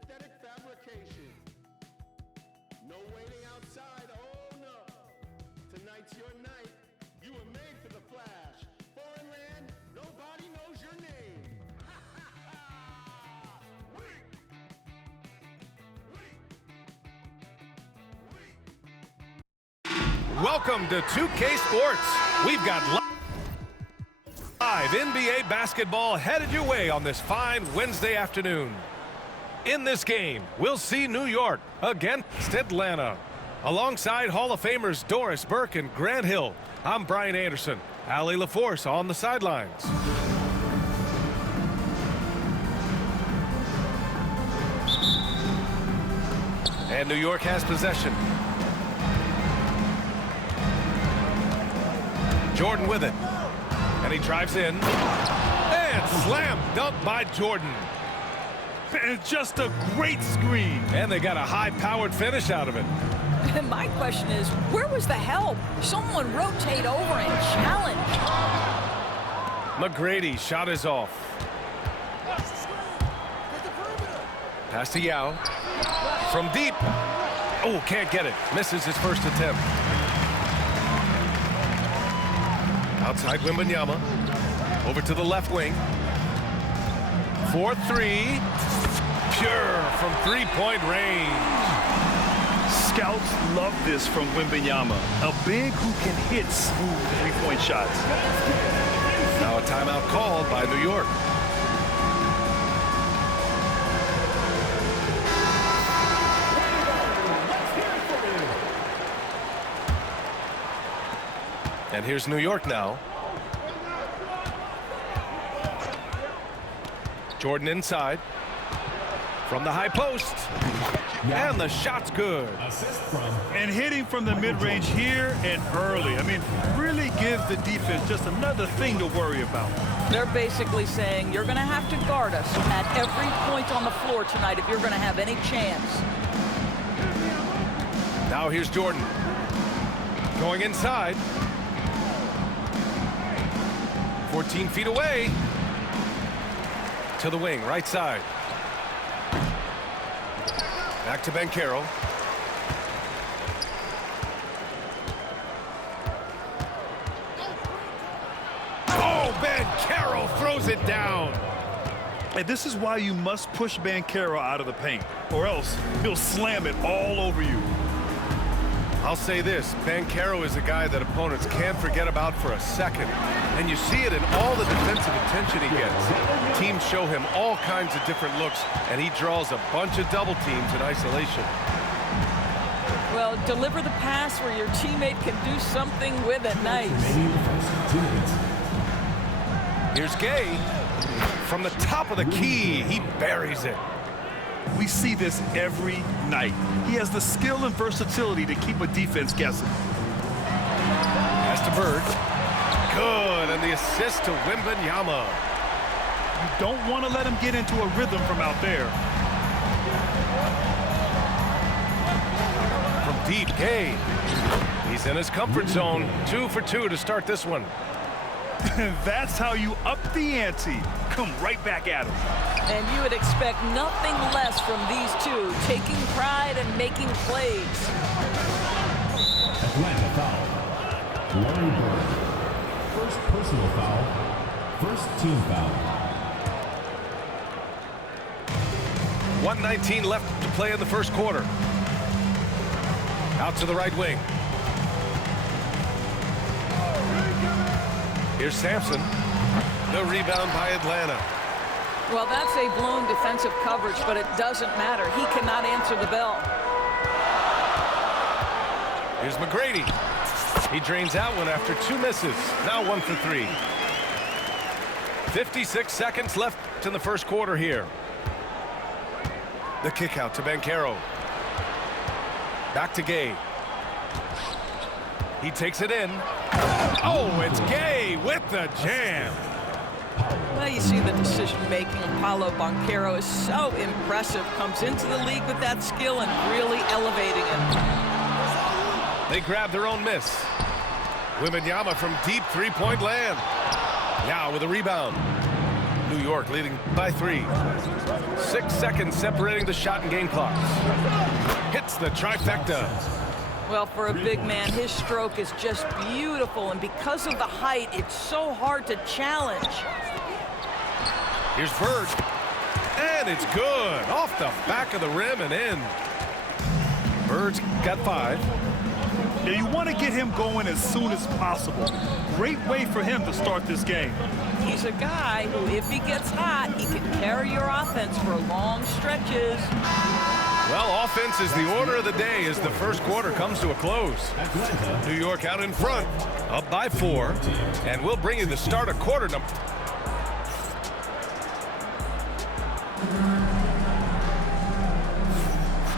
synthetic fabrication. No waiting outside, oh no. Tonight's your night. You were made for the flash. Foreign land, nobody knows your name. Welcome to 2K Sports. We've got live NBA basketball headed your way on this fine Wednesday afternoon. In this game, we'll see New York against Atlanta. Alongside Hall of Famers Doris Burke and Grant Hill, I'm Brian Anderson. Allie LaForce on the sidelines. And New York has possession. Jordan with it. And he drives in. And slam dunk by Jordan. And just a great screen. And they got a high-powered finish out of it. My question is, where was the help? Someone rotate over and challenge. McGrady shot is off. Pass to Yao. From deep. Oh, can't get it. Misses his first attempt. Outside Wembanyama. Over to the left wing. 4-3. Pure from three-point range. Scouts love this from Wembanyama. A big who can hit smooth three-point shots. Now a timeout called by New York. And here's New York now. Jordan inside. From the high post. And the shot's good. And hitting from the mid-range here and early. I mean, really gives the defense just another thing to worry about. They're basically saying you're going to have to guard us at every point on the floor tonight if you're going to have any chance. Now here's Jordan. Going inside. 14 feet away. To the wing, right side. Back to Banchero. Oh, Banchero throws it down. And this is why you must push Banchero out of the paint, or else he'll slam it all over you. I'll say this, Banchero is a guy that opponents can't forget about for a second. And you see it in all the defensive attention he gets. Teams show him all kinds of different looks, and he draws a bunch of double teams in isolation. Well, deliver the pass where your teammate can do something with it. Nice. Here's Gay. From the top of the key, he buries it. We see this every night. He has the skill and versatility to keep a defense guessing. Pass to Bird. Good, and the assist to Wembanyama. You don't want to let him get into a rhythm from out there. From deep, Gay. He's in his comfort zone. 2 for 2 to start this one. That's how you up the ante. Come right back at him. And you would expect nothing less from these two, taking pride and making plays. Atlanta foul. Larry Bird. First personal foul. First team foul. 1:19 left to play in the first quarter. Out to the right wing. Here's Sampson. The rebound by Atlanta. Well, that's a blown defensive coverage, but it doesn't matter. He cannot answer the bell. Here's McGrady. He drains out one after 2 misses. Now 1 for 3. 56 seconds left in the first quarter here. The kick out to Banchero. Back to Gay. He takes it in. Oh, it's Gay with the jam. Well, you see the decision-making of Paolo Banchero is so impressive. Comes into the league with that skill and really elevating it. They grab their own miss. Wembanyama from deep three-point land. Now with a rebound. New York leading by 3. 6 seconds separating the shot and game clocks. Hits the trifecta. Well, for a big man, his stroke is just beautiful, and because of the height, it's so hard to challenge. Here's Bird, and it's good. Off the back of the rim and in. Bird's got 5. Now you want to get him going as soon as possible. Great way for him to start this game. He's a guy who, if he gets hot, he can carry your offense for long stretches. Well, offense is the order of the day as the first quarter comes to a close. New York out in front, up by 4, and we'll bring you the start of quarter number.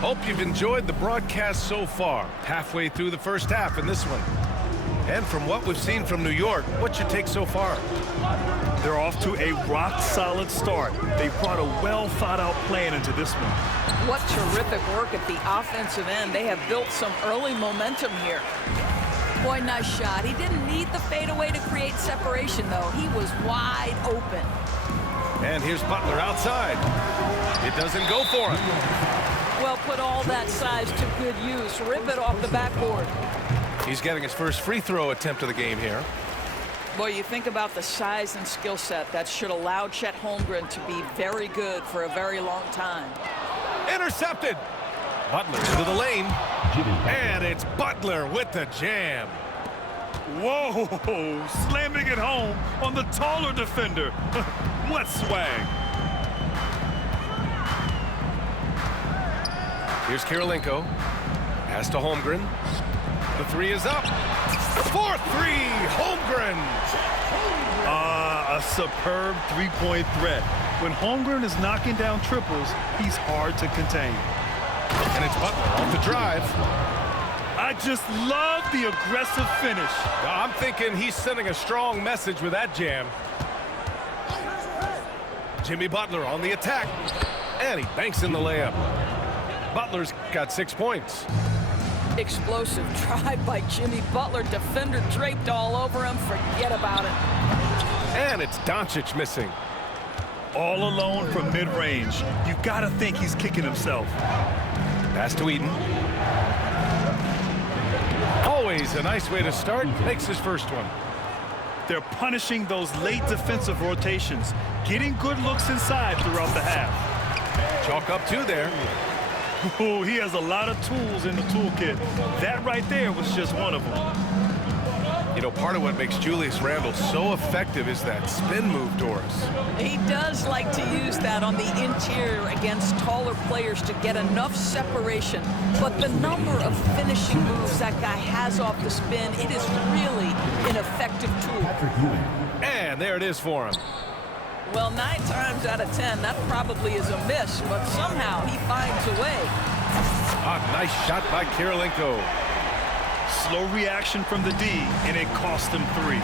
Hope you've enjoyed the broadcast so far. Halfway through the first half in this one. And from what we've seen from New York, what's your take so far? They're off to a rock-solid start. They brought a well-thought-out plan into this one. What terrific work at the offensive end. They have built some early momentum here. Boy, nice shot. He didn't need the fadeaway to create separation, though. He was wide open. And here's Butler outside. It doesn't go for him. Well, put all that size to good use. Rip it off the backboard. He's getting his first free throw attempt of the game here. Boy, you think about the size and skill set that should allow Chet Holmgren to be very good for a very long time. Intercepted. Butler into the lane. And it's Butler with the jam. Whoa, slamming it home on the taller defender. What swag. Here's Kirilenko. Pass to Holmgren. The 3 is up. 4-3, Holmgren. A superb three-point threat. When Holmgren is knocking down triples, he's hard to contain. And it's Butler off the drive. I just love the aggressive finish. I'm thinking he's sending a strong message with that jam. Jimmy Butler on the attack. And he banks in the layup. Butler's got 6 points. Explosive drive by Jimmy Butler. Defender draped all over him. Forget about it. And it's Doncic missing. All alone from mid-range. You've got to think he's kicking himself. Pass to Eaton. Always a nice way to start. Makes his first one. They're punishing those late defensive rotations. Getting good looks inside throughout the half. Chalk up 2 there. Oh, he has a lot of tools in the toolkit. That right there was just one of them. You know, part of what makes Julius Randle so effective is that spin move, Doris. He does like to use that on the interior against taller players to get enough separation. But the number of finishing moves that guy has off the spin, it is really an effective tool. And there it is for him. Well, 9 times out of 10, that probably is a miss, but somehow he finds a way. Nice shot by Kirilenko. Slow reaction from the D, and it cost him 3.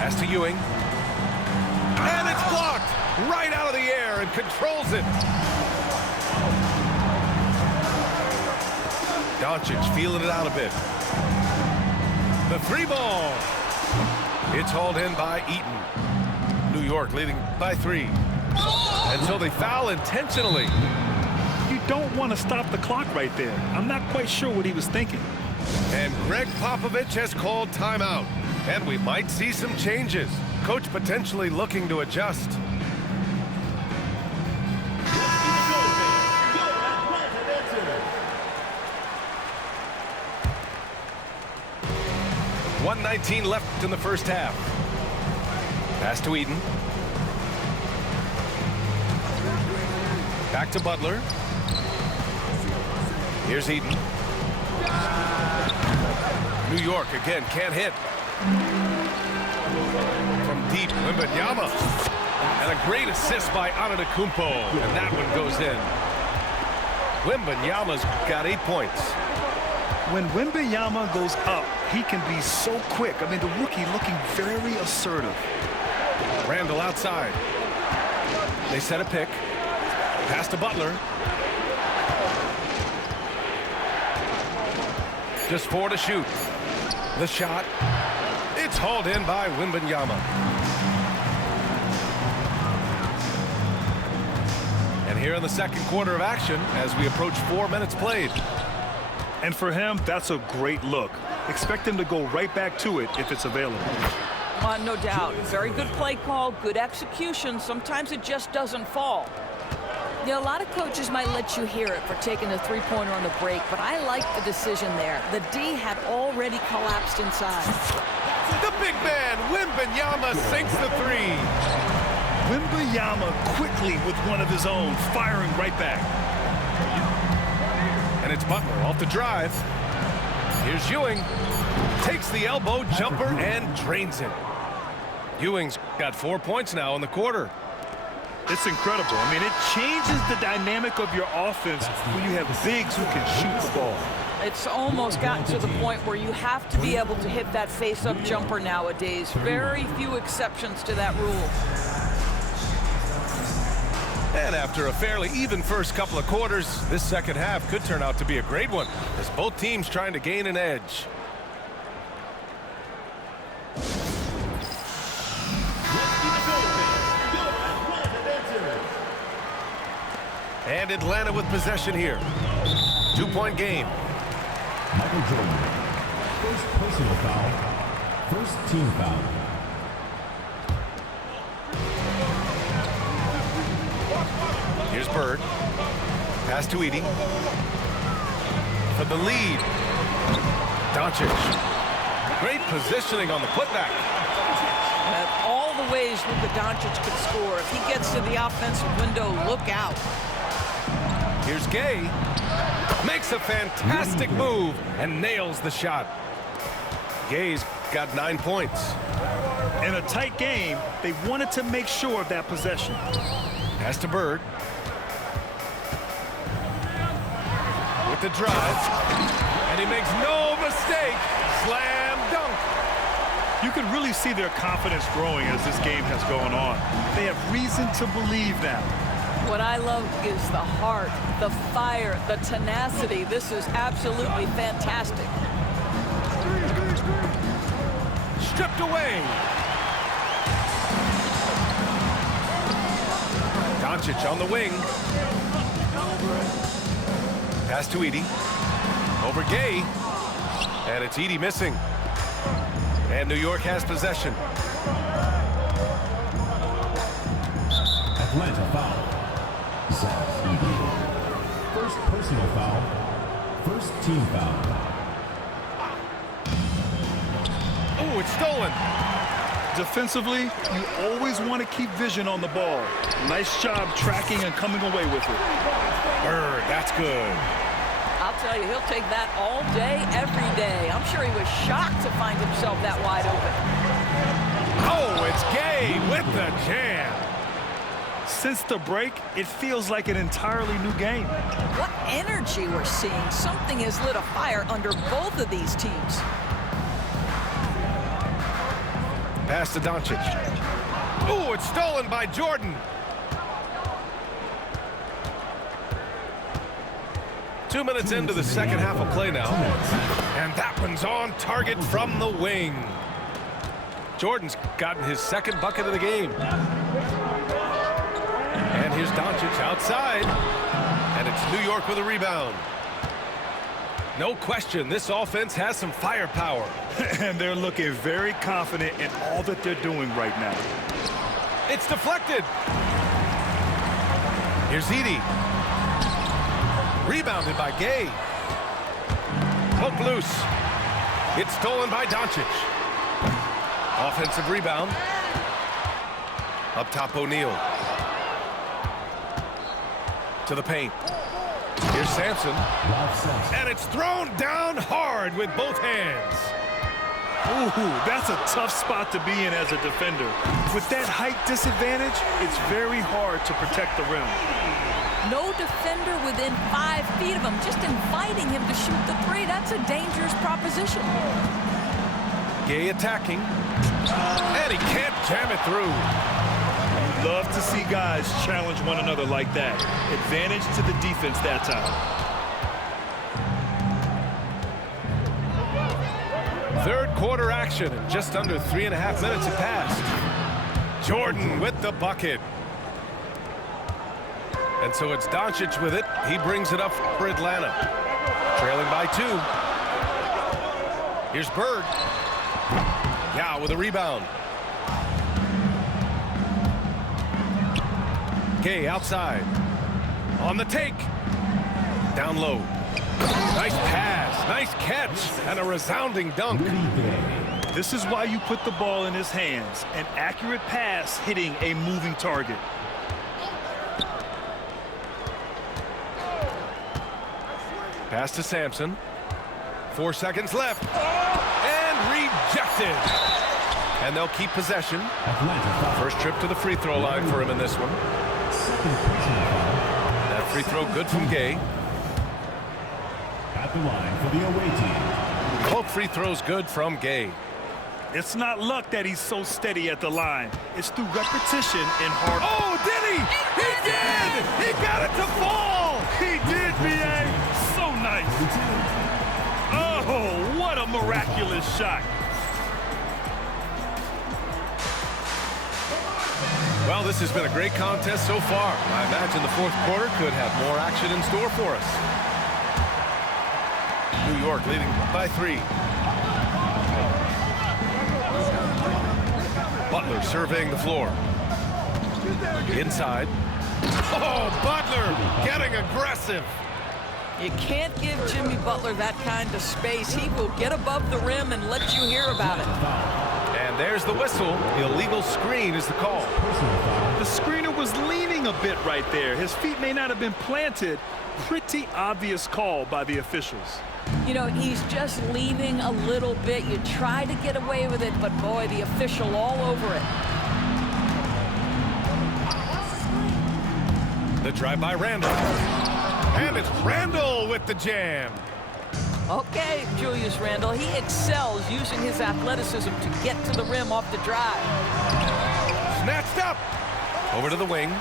Pass to Ewing. And it's blocked right out of the air and controls it. Doncic feeling it out a bit. The 3 ball. It's hauled in by Eaton. New York leading by 3. Until they foul intentionally. You don't want to stop the clock right there. I'm not quite sure what he was thinking. And Greg Popovich has called timeout. And we might see some changes. Coach potentially looking to adjust. .119 left in the first half. Pass to Eaton. Back to Butler. Here's Eaton. New York again can't hit. From deep, Wembanyama. And a great assist by Antetokounmpo. And that one goes in. Wembanyama's got 8 points. When Wembanyama goes up, he can be so quick. I mean, the rookie looking very assertive. Randle outside. They set a pick. Pass to Butler. Just 4 to shoot. The shot. It's hauled in by Wembanyama. here in the second quarter of action as we approach 4 minutes played. And for him, that's a great look. Expect him to go right back to it if it's available. No doubt. Very good play call, good execution. Sometimes it just doesn't fall. You know, a lot of coaches might let you hear it for taking the three-pointer on the break, but I like the decision there. The D had already collapsed inside. The big man, Wembanyama, sinks the three. Wembanyama quickly with one of his own, firing right back. And it's Butler off the drive. Here's Ewing. Takes the elbow jumper and drains it. Ewing's got 4 points now in the quarter. It's incredible. I mean, it changes the dynamic of your offense when you have bigs who can shoot the ball. It's almost gotten to the point where you have to be able to hit that face-up jumper nowadays. Very few exceptions to that rule. And after a fairly even first couple of quarters, this second half could turn out to be a great one as both teams trying to gain an edge. And Atlanta with possession here. 2-point game. Michael Jordan. First personal foul. First team foul. Here's Bird. Pass to Edey. For the lead. Doncic. Great positioning on the putback. All the ways Luka Doncic could score. If he gets to the offensive window, look out. Here's Gay. Makes a fantastic move and nails the shot. Gay's got 9 points. In a tight game, they wanted to make sure of that possession. Pass to Bird. With the drive. And he makes no mistake. Slam dunk. You can really see their confidence growing as this game has gone on. They have reason to believe now. What I love is the heart, the fire, the tenacity. This is absolutely fantastic. Stripped away. Doncic on the wing. Pass to Edey. Over Gay. And it's Edey missing. And New York has possession. Atlanta foul. Zach Edey. First personal foul. First team foul. Oh, it's stolen. Defensively, you always want to keep vision on the ball. Nice job tracking and coming away with it. Bird, that's good. I'll tell you, he'll take that all day, every day. I'm sure he was shocked to find himself that wide open. Oh, it's Gay with the jam. Since the break, it feels like an entirely new game. What energy we're seeing. Something has lit a fire under both of these teams. Pass to Doncic. Oh, it's stolen by Jordan. 2 minutes into the second half of play now. And that one's on target from the wing. Jordan's gotten his second bucket of the game. And here's Doncic outside. And it's New York with a rebound. No question, this offense has some firepower. And they're looking very confident in all that they're doing right now. It's deflected. Here's Edey. Rebounded by Gay. Poke loose. It's stolen by Doncic. Offensive rebound. Up top, O'Neal. To the paint. Here's Sampson. And it's thrown down hard with both hands. Ooh, that's a tough spot to be in as a defender. With that height disadvantage, it's very hard to protect the rim. No defender within 5 feet of him, just inviting him to shoot the three. That's a dangerous proposition. Gay attacking. And he can't jam it through. Love to see guys challenge one another like that. Advantage to the defense that time. Third quarter action, and just under 3.5 minutes have passed. Jordan with the bucket. And so it's Doncic with it. He brings it up for Atlanta. Trailing by 2. Here's Bird. Yeah, with a rebound. Gay outside. On the take. Down low. Nice pass. Nice catch. And a resounding dunk. This is why you put the ball in his hands. An accurate pass hitting a moving target. Pass to Sampson. 4 seconds left. And rejected. And they'll keep possession. First trip to the free throw line for him in this one. That free throw good from Gay. At the line for the away team. Both free throws good from Gay. It's not luck that he's so steady at the line. It's through repetition and hard. Oh, did he? He did! He got it to fall! He did, B.A. So nice. Oh, what a miraculous shot. Well, this has been a great contest so far. I imagine the fourth quarter could have more action in store for us. New York leading by 3. Butler surveying the floor. Inside. Oh, Butler getting aggressive. You can't give Jimmy Butler that kind of space. He will get above the rim and let you hear about it. And there's the whistle. Illegal screen is the call. The screener was leaning a bit right there. His feet may not have been planted. Pretty obvious call by the officials. You know, he's just leaning a little bit. You try to get away with it, but boy, the official all over it. The drive by Randall. And it's Randall with the jam. Okay, Julius Randle, he excels using his athleticism to get to the rim off the drive. Snatched up. Over to the wing.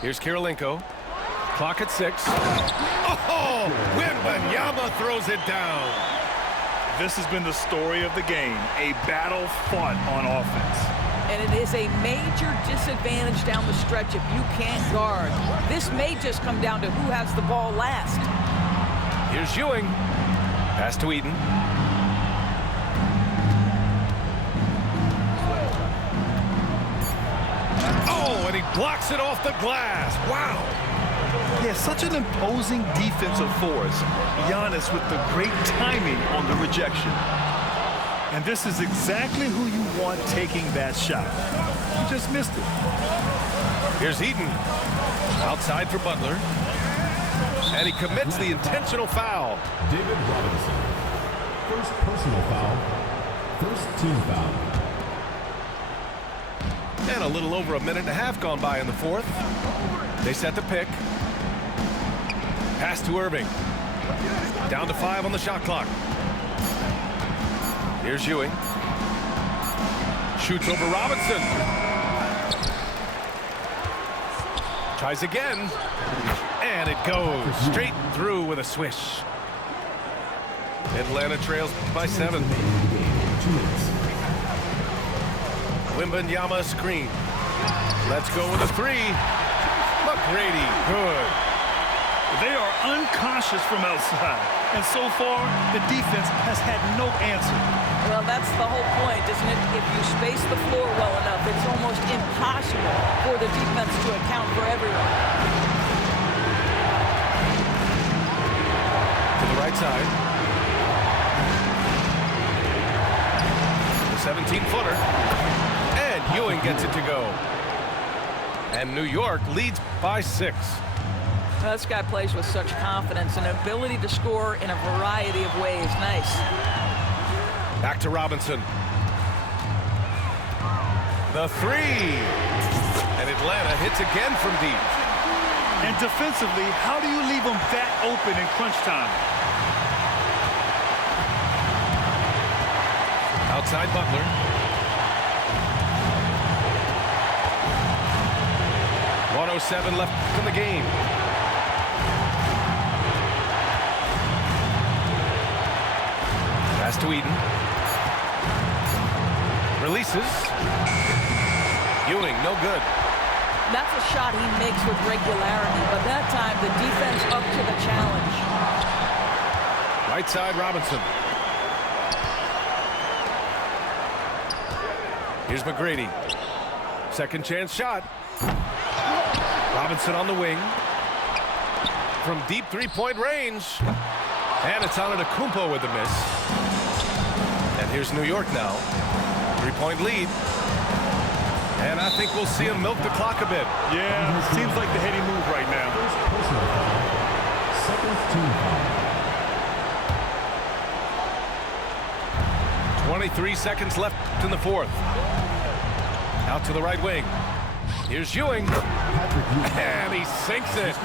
Here's Kirilenko. Clock at 6. Oh, Wembanyama throws it down. This has been the story of the game, a battle fought on offense. And it is a major disadvantage down the stretch if you can't guard. This may just come down to who has the ball last. Here's Ewing. Pass to Eaton. Oh, and he blocks it off the glass. Wow. Yeah, such an imposing defensive force. Giannis with the great timing on the rejection. And this is exactly who you want taking that shot. You just missed it. Here's Eaton. Outside for Butler. And he commits the intentional foul. David Robinson. First personal foul. First team foul. And a little over a minute and a half gone by in the fourth. They set the pick. Pass to Irving. Down to 5 on the shot clock. Here's Ewing. Shoots over Robinson. Tries again. And it goes straight through with a swish. Atlanta trails by 7. Wembanyama screen. Let's go with a 3. McGrady, good. They are unconscious from outside. And so far, the defense has had no answer. Well, that's the whole point, isn't it? If you space the floor well enough, it's almost impossible for the defense to account for everyone. To the right side. The 17-footer. And Ewing gets it to go. And New York leads by 6. This guy plays with such confidence and ability to score in a variety of ways. Nice. Back to Robinson. The 3. And Atlanta hits again from deep. And defensively, how do you leave them that open in crunch time? Outside Butler. .107 left in the game. Pass to Eaton. Releases. Ewing, no good. That's a shot he makes with regularity, but that time the defense up to the challenge. Right side, Robinson. Here's McGrady. Second chance shot. Robinson on the wing. From deep three-point range. And it's on Antetokounmpo with the miss. And here's New York now. Three-point lead. And I think we'll see him milk the clock a bit. Yeah, seems like the heady move right now. First personal foul. Second team foul. 23 seconds left in the fourth. Out to the right wing. Here's Ewing. And he sinks it.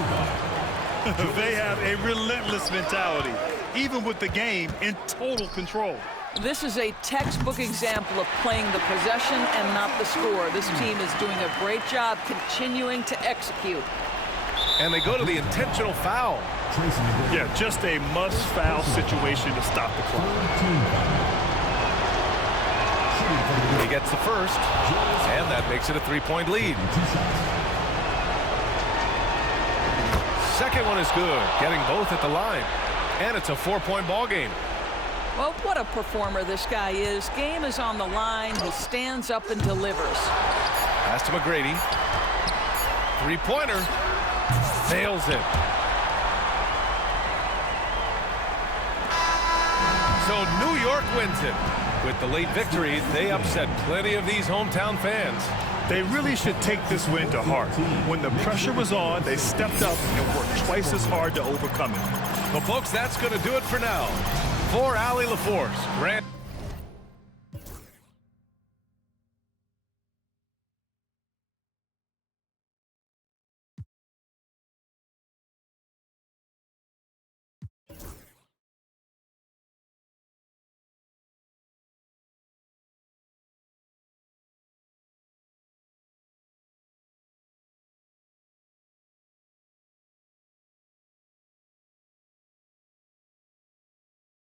They have a relentless mentality, even with the game in total control. This is a textbook example of playing the possession and not the score. This team is doing a great job continuing to execute. And they go to the intentional foul. Yeah, just a must-foul situation to stop the clock. He gets the first, and that makes it a three-point lead. Second one is good, getting both at the line. And it's a four-point ball game. Well, what a performer this guy is. Game is on the line. He stands up and delivers. Pass to McGrady. Three-pointer. Nails it. So New York wins it. With the late victory, they upset plenty of these hometown fans. They really should take this win to heart. When the pressure was on, they stepped up and worked twice as hard to overcome it. Well, folks, that's going to do it for now. For Allie LaForce, Grant.